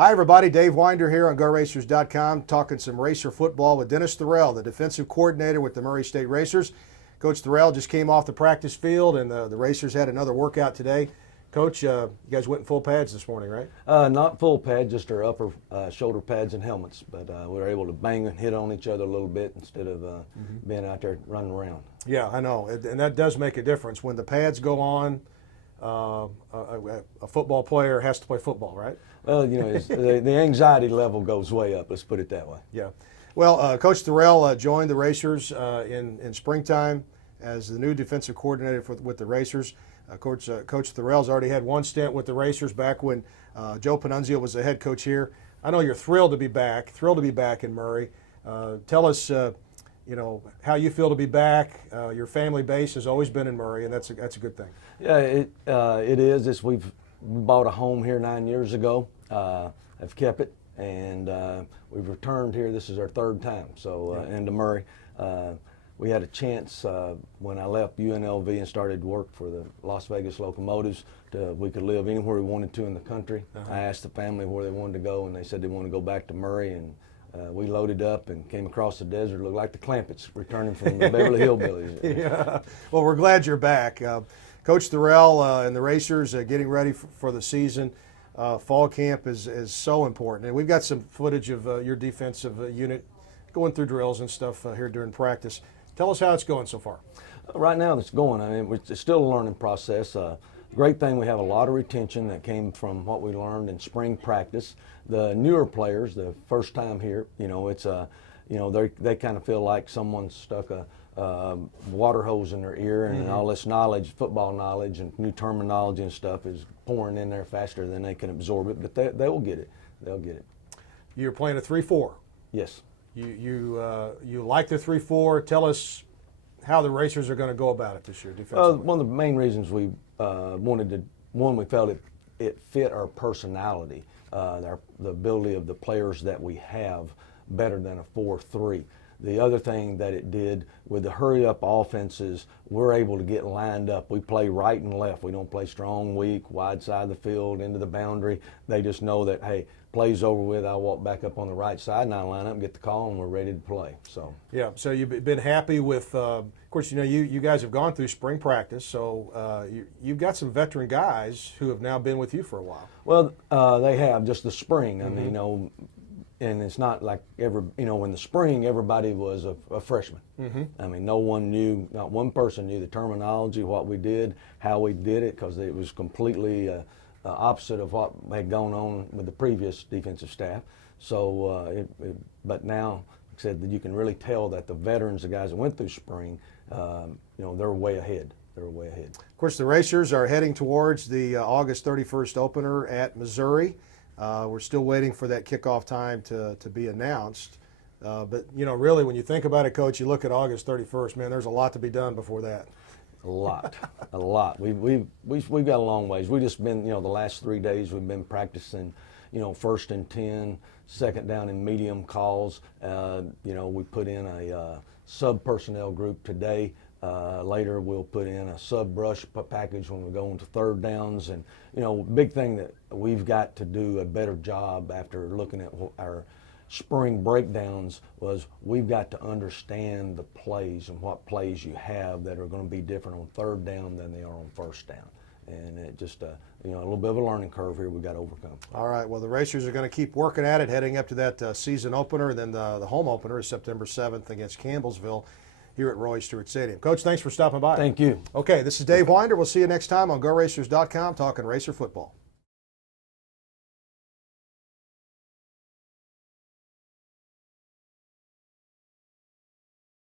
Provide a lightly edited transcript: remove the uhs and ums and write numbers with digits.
Hi, everybody. Dave Winder here on GoRacers.com, talking some racer football with Dennis Therrell, the defensive coordinator with the Murray State Racers. Coach Therrell just came off the practice field, and the Racers had another workout today. Coach, you guys went in full pads this morning, right? Not full pad, just our upper shoulder pads and helmets. But we were able to bang and hit on each other a little bit instead of being out there running around. Yeah, I know, and that does make a difference. When the pads go on, a football player has to play football, right? Well, you know, the anxiety level goes way up. Let's put it that way. Yeah. Well, Coach Therrell joined the Racers in springtime as the new defensive coordinator with the Racers. Coach Therrell's already had one stint with the Racers back when Joe Panunzio was the head coach here. I know you're thrilled to be back in Murray. Tell us, how you feel to be back. Your family base has always been in Murray, and that's a good thing. Yeah, it is. We bought a home here 9 years ago. I've kept it, and we've returned here. This is our third time, into Murray. We had a chance when I left UNLV and started to work for the Las Vegas Locomotives. We could live anywhere we wanted to in the country. I asked the family where they wanted to go, and they said they wanted to go back to Murray. And we loaded up and came across the desert. It looked like the Clampetts returning from the Beverly Hillbillies. Yeah. Well, we're glad you're back. Coach Therrell and the Racers getting ready for the season. Fall camp is so important. And we've got some footage of your defensive unit going through drills and stuff here during practice. Tell us how it's going so far. Right now it's going. I mean, it's still a learning process. Great thing, we have a lot of retention that came from what we learned in spring practice. The newer players, the first time here, they kind of feel like someone stuck a water hose in their ear, and all this knowledge, football knowledge and new terminology and stuff is pouring in there faster than they can absorb it, but they will get it. They'll get it. You're playing a 3-4. Yes. You like the 3-4. Tell us how the Racers are going to go about it this year defensively. One of the main reasons we we felt it fit our personality, the ability of the players that we have better than a 4-3. The other thing that it did with the hurry-up offenses, we're able to get lined up. We play right and left. We don't play strong, weak, wide side of the field, into the boundary. They just know that, hey, play's over with, I'll walk back up on the right side and I'll line up and get the call and we're ready to play. So yeah, so you've been happy with, of course, you guys have gone through spring practice, so you've got some veteran guys who have now been with you for a while. Well, they have, just the spring. I mean, and it's not like in the spring everybody was a freshman. I mean, no one knew, not one person knew the terminology, what we did, how we did it, because it was completely opposite of what had gone on with the previous defensive staff. So, but now, like I said, that you can really tell that the veterans, the guys that went through spring, they're way ahead. They're way ahead. Of course, the Racers are heading towards the August 31st opener at Missouri. We're still waiting for that kickoff time to be announced. But, really, when you think about it, Coach, you look at August 31st, man, there's a lot to be done before that. A lot. We've got a long ways. We've just been, the last 3 days we've been practicing, first and 10, second down and medium calls. We put in a sub personnel group today. Later we'll put in a sub brush package when we go into third downs. And, big thing that we've got to do a better job after looking at our spring breakdowns was we've got to understand the plays and what plays you have that are going to be different on third down than they are on first down. And it just, a little bit of a learning curve here we've got to overcome. All right, well, the Racers are going to keep working at it, heading up to that season opener. Then the home opener is September 7th against Campbellsville here at Roy Stewart Stadium. Coach, thanks for stopping by. Thank you. Okay, this is Dave Winder. We'll see you next time on GoRacers.com talking Racer football.